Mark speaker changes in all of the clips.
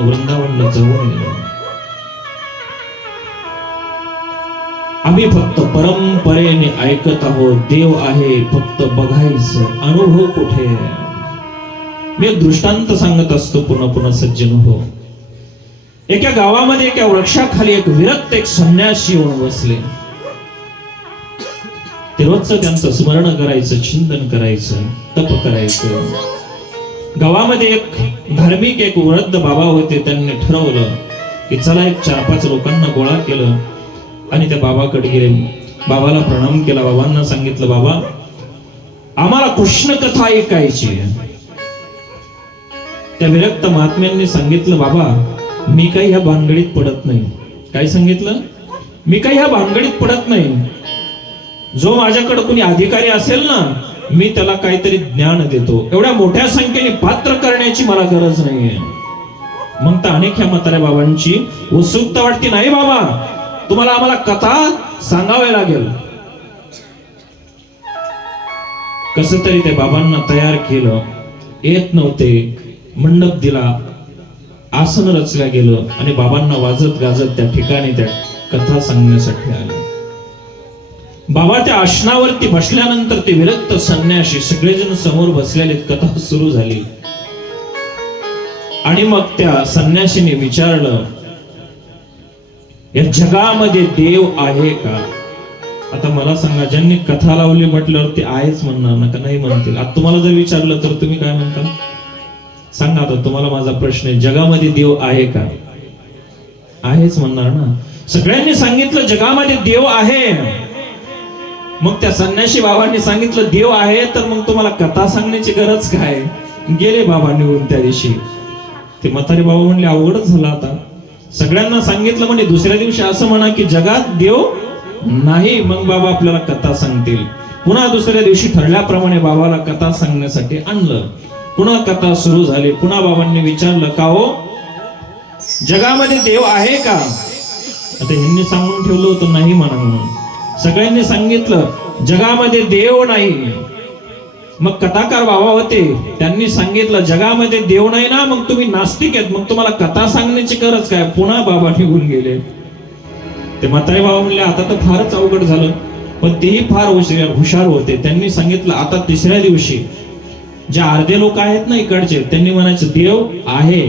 Speaker 1: वृंदावनला जवळ आम्ही फक्त परंपरेने ऐकत आहोत देव आहे फक्त बघायचं अनुभव कुठे? मी दृष्टांत सांगत असतो पुन्हा पुन्हा सज्जन हो. एका गावामध्ये एका वृक्षाखाली एक विरक्त एक संन्यासी येऊन बसले. ते रोजचं त्यांचं स्मरण करायचं चिंतन करायचं तप करायचं. गावामध्ये एक धार्मिक एक वृद्ध बाबा होते त्यांनी ठरवलं की चला एक चार पाच लोकांना गोळा केलं आणि त्या बाबाकडे गेले. बाबाला प्रणाम केला. बाबांना सांगितलं बाबा आम्हाला कृष्ण कथा ऐकायची त्या विरक्त महात्म्यांनी सांगितलं बाबा मी काही ह्या भानगडीत पडत नाही. काय सांगितलं? मी काही ह्या भानगडीत पडत नाही. जो माझ्याकडे कोणी अधिकारी असेल ना मी त्याला काहीतरी ज्ञान देतो. एवढ्या मोठ्या संख्येने पात्र करण्याची मला गरज नाहीये. मग तर अनेक ह्या म्हाताऱ्या बाबांची उत्सुकता वाटते नाही बाबा तुम्हाला आम्हाला कथा सांगावे लागेल. कस तरी ते बाबांना तयार केलं. येत नव्हते. मंडप दिला. आसन रचल्या गेलं आणि बाबांना वाजत गाजत त्या ठिकाणी त्या कथा सांगण्यासाठी आल्या बाबा त्या आसनावरती बसल्यानंतर ते विरक्त संन्याशी सगळेजण समोर बसलेले कथा सुरू झाली. आणि मग त्या संन्याशीने विचारलं या जगामध्ये देव आहे का? आता मला सांगा ज्यांनी कथा लावली म्हटल्यावर ते आहेच म्हणणार ना का नाही म्हणतील? आता तुम्हाला जर विचारलं तर तुम्ही काय म्हणता? सांगा आता तुम्हाला माझा प्रश्न आहे जगामध्ये देव आहे का? आहेच म्हणणार ना. सगळ्यांनी सांगितलं जगामध्ये देव आहे. मग त्या संन्याशी बाबांनी सांगितलं देव आहे तर मग तुम्हाला कथा सांगण्याची गरज काय? गेले बाबा निघून त्या दिवशी. ते म्हातारे बाबा म्हणले अवघडच झालं आता. सगळ्यांना सांगितलं म्हणजे दुसऱ्या दिवशी असं म्हणा की जगात देव नाही मग बाबा आपल्याला कथा सांगतील. पुन्हा दुसऱ्या दिवशी ठरल्याप्रमाणे बाबाला कथा सांगण्यासाठी आणलं. पुन्हा कथा सुरू झाली. पुन्हा बाबांनी विचारलं का हो? जगामध्ये देव आहे का? आता ह्यांनी सांगून ठेवलं होतं नाही म्हणा म्हणून. सगळ्यांनी सांगितलं जगामध्ये देव नाही. मग कथाकार बाबा होते त्यांनी सांगितलं जगामध्ये देव नाही ना मग तुम्ही नास्तिक आहेत. मग तुम्हाला कथा सांगण्याची गरज काय? पुन्हा बाबा निघून गेले. ते म्हातारे बाबा म्हणले आता तर फारच अवघड झालं. पण तेही फार हुशार हुशार होते. त्यांनी सांगितलं आता तिसऱ्या दिवशी जे अर्धे लोक आहेत ना इकडचे त्यांनी म्हणायचं देव आहे.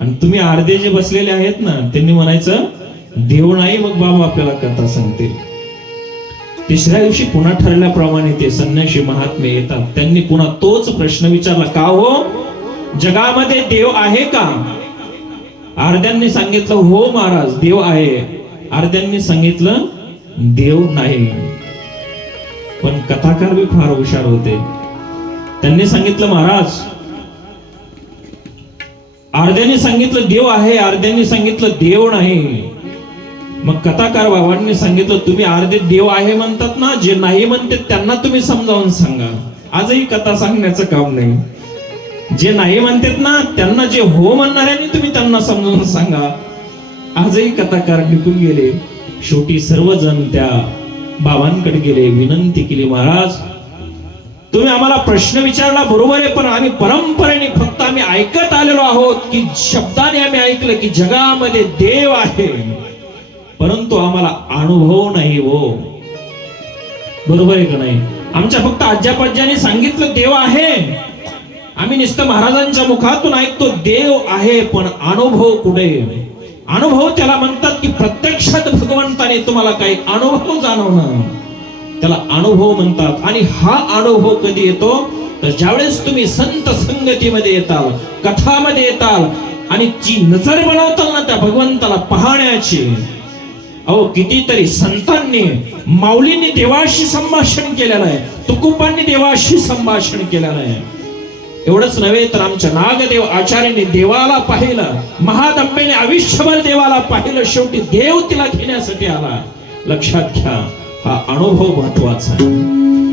Speaker 1: आणि तुम्ही अर्धे जे बसलेले आहेत ना त्यांनी म्हणायचं देव नाही. मग बाबा आपल्याला कथा सांगतील. तिसऱ्या दिवशी पुन्हा ठरल्याप्रमाणे ते संन्याशी महात्मे येतात. त्यांनी पुन्हा तोच प्रश्न विचारला का हो? जगामध्ये देव आहे का? अर्ध्यांनी सांगितलं हो महाराज देव आहे. अर्ध्यांनी सांगितलं देव नाही. पण कथाकार बी फार हुशार होते. त्यांनी सांगितलं महाराज अर्ध्यांनी सांगितलं देव आहे अर्ध्यांनी सांगितलं देव नाही. मग कथाकार बाबांनी सांगितलं तुम्ही अर्धे देव आहे म्हणतात ना जे नाही म्हणते त्यांना तुम्ही समजावून सांगा. आजही कथा सांगण्याचं काम नाही. जे नाही म्हणतात ना त्यांना जे हो म्हणणाऱ्यांनी तुम्ही त्यांना समजावून सांगा. आजही कथाकार निघून गेले. शेवटी सर्वजण त्या बाबांकडे गेले. विनंती केली महाराज तुम्ही आम्हाला प्रश्न विचारला बरोबर आहे पण आम्ही परंपरेने फक्त आम्ही ऐकत आलेलो आहोत की शब्दाने आम्ही ऐकलं की जगामध्ये देव आहे. परंतु आम्हाला अनुभव नाही हो. बरोबर आहे का नाही? आमच्या फक्त आज्यापाज्याने सांगितलं देव आहे. आम्ही नुसतं महाराजांच्या मुखातून ऐकतो देव आहे पण अनुभव कुठे? अनुभव त्याला म्हणतात की प्रत्यक्षात भगवंताने तुम्हाला काही अनुभव जाणवणं. त्याला अनुभव म्हणतात. आणि हा अनुभव कधी येतो? तर ज्यावेळेस तुम्ही संत संगतीमध्ये येताल कथामध्ये येताल आणि जी नजर बनवताल ना त्या भगवंताला पाहण्याची अहो कितीतरी संतांनी माऊलींनी देवाशी संभाषण केलेलं आहे. तुकुपांनी देवाशी संभाषण केलेलं आहे. एवढंच नव्हे तर आमच्या नागदेव आचार्यांनी देवाला पाहिलं महादंबेने आयुष्यभर देवाला पाहिलं शेवटी देव तिला घेण्यासाठी आला. लक्षात घ्या हा अनुभव महत्त्वाचा आहे.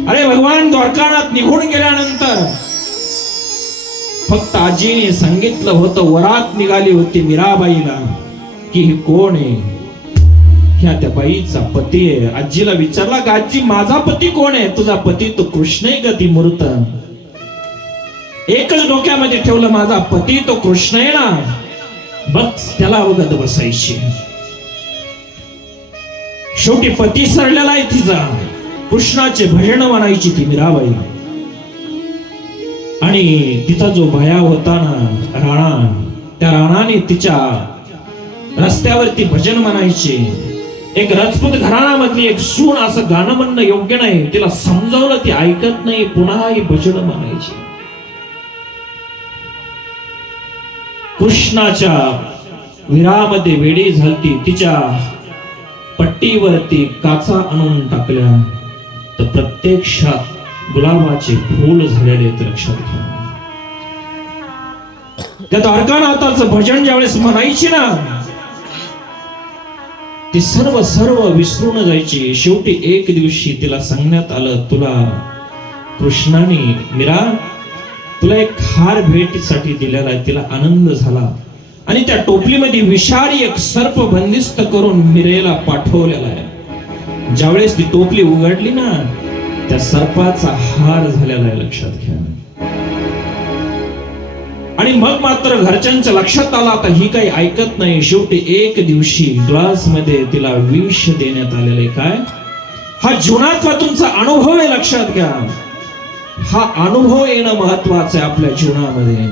Speaker 1: अरे भगवान द्वारकानात निघून गेल्यानंतर फक्त आजीने सांगितलं होतं वरात निघाली होती मीराबाईला की ही कोण आहे? ह्या त्या बाईचा पती आहे. आजीला विचारला का आजी माझा पती कोण आहे? तुझा पती तो कृष्ण आहे का ती मृत एकच डोक्यामध्ये ठेवलं माझा पती तो कृष्ण आहे ना. बस त्याला अवगत बसायची. शेवटी पती सरलेला आहे तिचा. कृष्णाचे भजन म्हणायची ती मीराबाई. आणि तिचा जो भया होता ना राणा त्या राणाने तिच्या रस्त्यावरती भजन म्हणायचे. एक राजपूत घराण्यामधली एक सून असं गाणं म्हणणं योग्य नाही. तिला समजावलं ती ऐकत नाही पुन्हा ही भजन म्हणायची. कृष्णाच्या विरामध्ये वेडी झालती तिच्या पट्टीवरती काचा आणून टाकल्या. तर प्रत्यक्षात गुलाबाचे फूल झालेले लक्षात घ्या. त्या द्वारकानाथाचं भजन ज्यावेळेस म्हणायची ना ती सर्व सर्व विसरून जायची. शेवटी एक दिवशी तिला सांगण्यात आलं तुला कृष्णाने मीरा तुला एक हार भेटीसाठी दिलेला आहे. तिला आनंद झाला. आणि त्या टोपलीमध्ये विषारी एक सर्प बंदिस्त करून मिरेला पाठवलेला आहे. ज्यावेळेस ती टोपली उघडली ना त्या सर्पाचा हार झालेला आहे लक्षात घ्या. आणि मग मात्र घरच्यांच्या लक्षात आला आता ही काही ऐकत नाही. शेवटी एक दिवशी ग्लासमध्ये तिला विष देण्यात आलेले काय? हा जीवनातला तुमचा अनुभव आहे लक्षात घ्या. हा अनुभव येणं महत्वाचं आहे आपल्या जीवनामध्ये.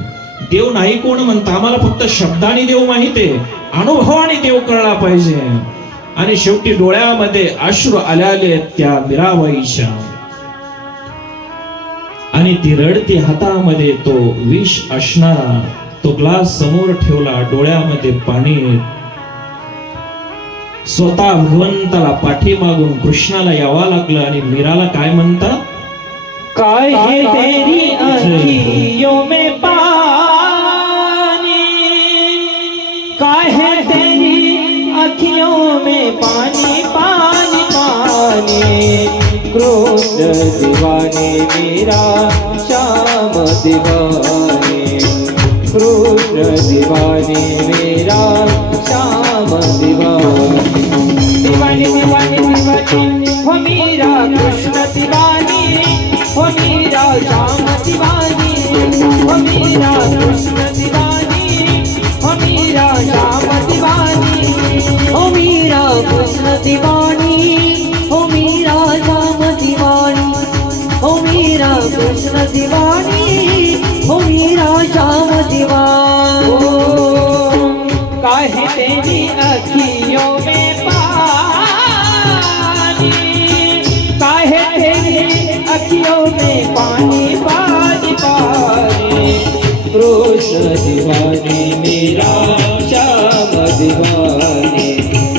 Speaker 1: देव नाही कोण म्हणतं आम्हाला फक्त शब्दाने देव माहीत आहे. अनुभवाने देव कळला पाहिजे. आणि शेवटी डोळ्यामध्ये अश्रू आल्याले त्या मीराबाईच्या. आणि ती रडती हातामध्ये तो विष असणारा तो ग्लास समोर ठेवला डोळ्यामध्ये पाणी. स्वतः भगवंताला पाठीमागून कृष्णाला यावं लागलं आणि मीराला काय म्हणतात
Speaker 2: काय है तेरी कृष्ण दीवाने मेरा श्याम दीवाने हो कृष्ण दीवाने हो मेरा श्याम दीवाने। दीवाने दीवाने दीवाने हो मेरा कृष्ण दीवानी हो मेरा श्याम दीवानी हो मेरा कृष्ण
Speaker 3: कृष्ण दीवानी मेरा श्याम दीवानी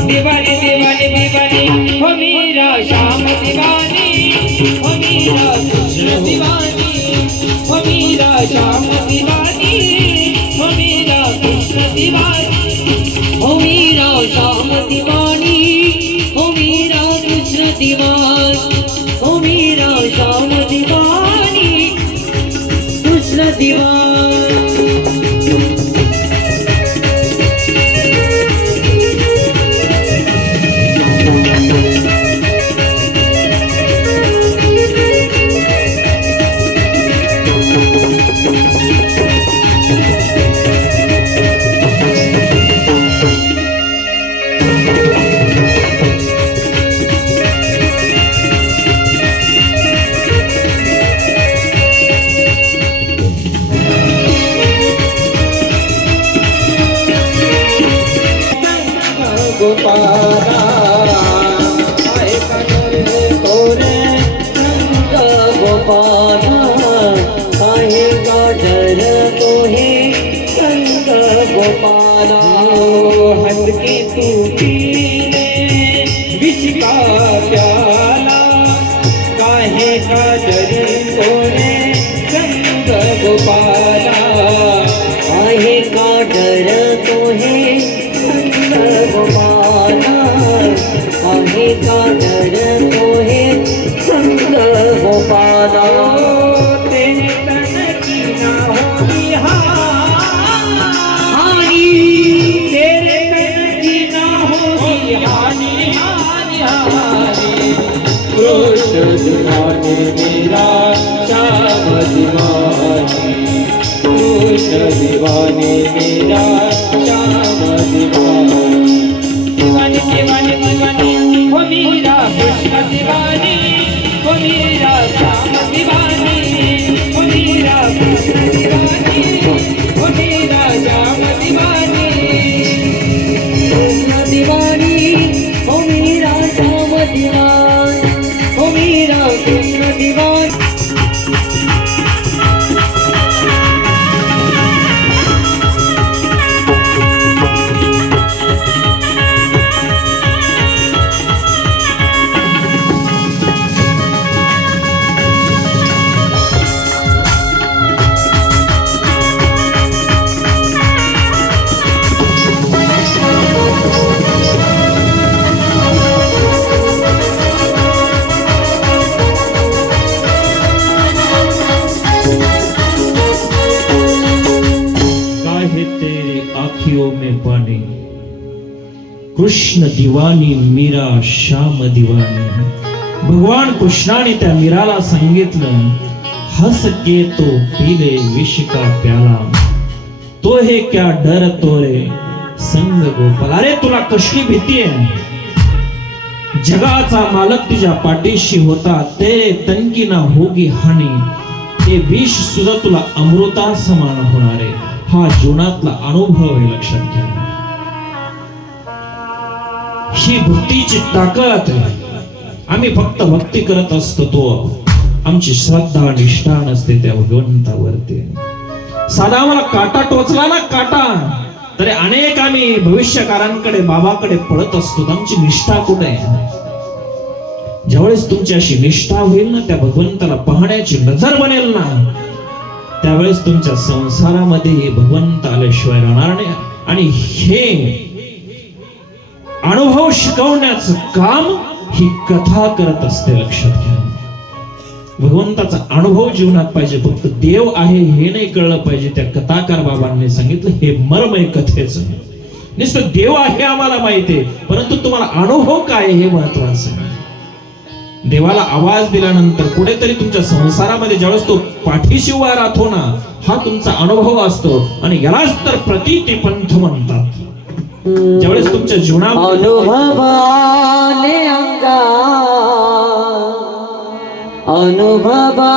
Speaker 2: दीवानी दीवानी दीवानी हो मेरा श्याम दीवानी हो मेरा कृष्ण दीवानी हो मेरा श्याम दीवानी हो मेरा कृष्ण दीवानी
Speaker 3: ओ मीरा श्याम दीवानी ओ मीरा कृष्ण दीवानी ओ मीरा श्याम दीवानी कृष्ण
Speaker 2: गोपाला। तेरे तन की ना होगी हानि। तेरे तन की ना होगी हानि। हानि हानि कृष्ण दीवाने मेरा श्याम दीवानी कृष्ण दीवाने मेरा श्याम दिवानी मीरा भवानी मीरा
Speaker 3: श्याम दिवानी
Speaker 1: भगवान कृष्णाने त्या मीराला सांगितलं हस के तो पिले विष का प्याला। तो हे क्या डर तो रे संग गोपाल. अरे तुला कसली भीती आहे? जगाचा मालक तुझ्या पाठीशी होता ते तनकी ना होगी हानी. हे विष सुद्धा तुला अमृता समान होणार आहे. हा जीवनातला अनुभव आहे लक्षात घ्या. ही भक्तीची ताकद आम्ही फक्त भक्ती करत असतो तो. आमची श्रद्धा निष्ठा नसते त्या भगवंतावरती. साधा आम्हाला काटा टोचला ना काटा. तरी अनेक आम्ही भविष्यकारांकडे बाबाकडे पळत असतो. आमची निष्ठा कुठे? आहे ज्यावेळेस तुमची अशी निष्ठा होईल ना त्या भगवंताला पाहण्याची नजर बनेल ना त्यावेळेस तुमच्या संसारामध्ये भगवंत आल्याशिवाय राहणार नाही. आणि हे अनुभव शिकवण्याचं काम ही कथा करत असते लक्षात घ्या. भगवंताचा अनुभव जीवनात पाहिजे फक्त देव आहे हे नाही कळलं पाहिजे. त्या कथाकार बाबांनी सांगितलं हे मर्म आहे. कथेचं नुसतं देव आहे आम्हाला माहिती आहे परंतु तुम्हाला अनुभव काय आहे हे महत्वाचं आहे. देवाला आवाज दिल्यानंतर कुठेतरी तुमच्या संसारामध्ये ज्यावेळेस तो पाठीशी उभा राहतो ना हा तुमचा अनुभव असतो. आणि यालाच तर प्रतीती पंथ म्हणतात. ज्यावेळेस तुमच्या जीवनामध्ये
Speaker 3: अनुभवाने अंगा अनुभवा